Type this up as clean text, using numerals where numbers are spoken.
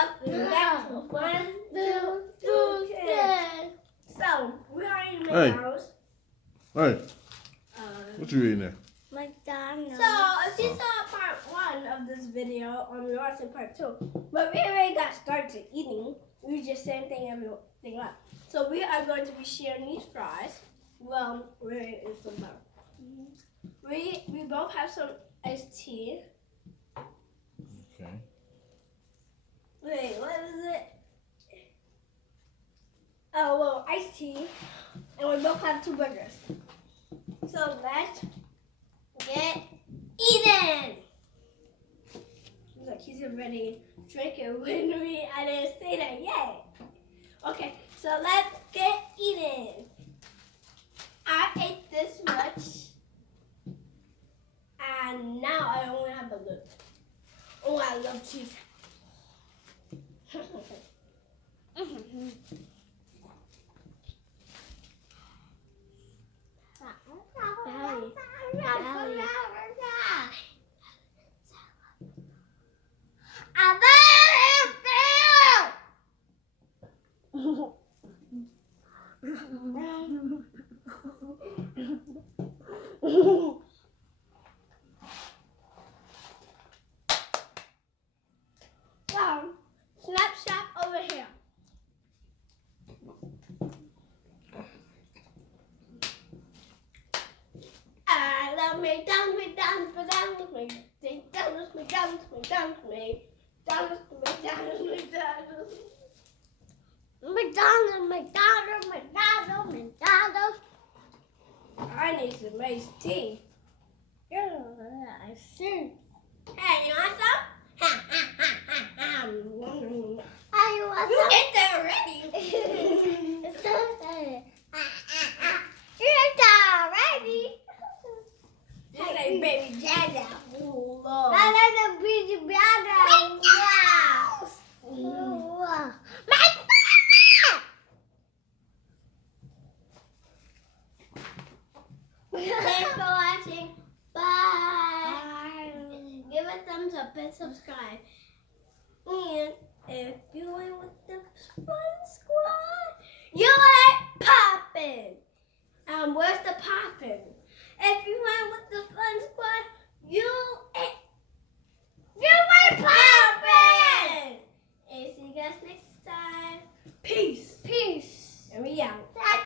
welcome back to 1, 2, 3. So, we are eating McDonald's. Hey, what you eating there? McDonald's. So, if you saw part 1 of this video, we're watching part 2. But we already got started eating. We just same thing everything up. So, we are going to be sharing these fries. Well, where is the milk? We both have some iced tea. Okay. Wait, what is it? Oh, well, iced tea. And we both have 2 burgers. So let's get eating. Look, he's already drinking with me. I didn't say that yet. Okay, so let's get eating. I ate this much. And now I only have a little. Oh, I love cheese. Snapshot over here. I love McDonald's, McDonald's, McDonald's, McDonald's, McDonald's, McDonald's, McDonald's, McDonald's, McDonald's. McDonald's. I need some iced tea. Yeah, I see. Hey, you want some? Hey, what's You up? ate that already. It's so you ate that already. Just like baby Jada. Ooh, Lord. That is a baby brother. McDonald's. Thanks for watching. Bye. Give a thumbs up and subscribe. And if you ain't with the fun squad, you ain't popping. Where's the popping? If you ain't with the fun squad, you ain't popping. And see you guys next time. Peace. Peace. And we out.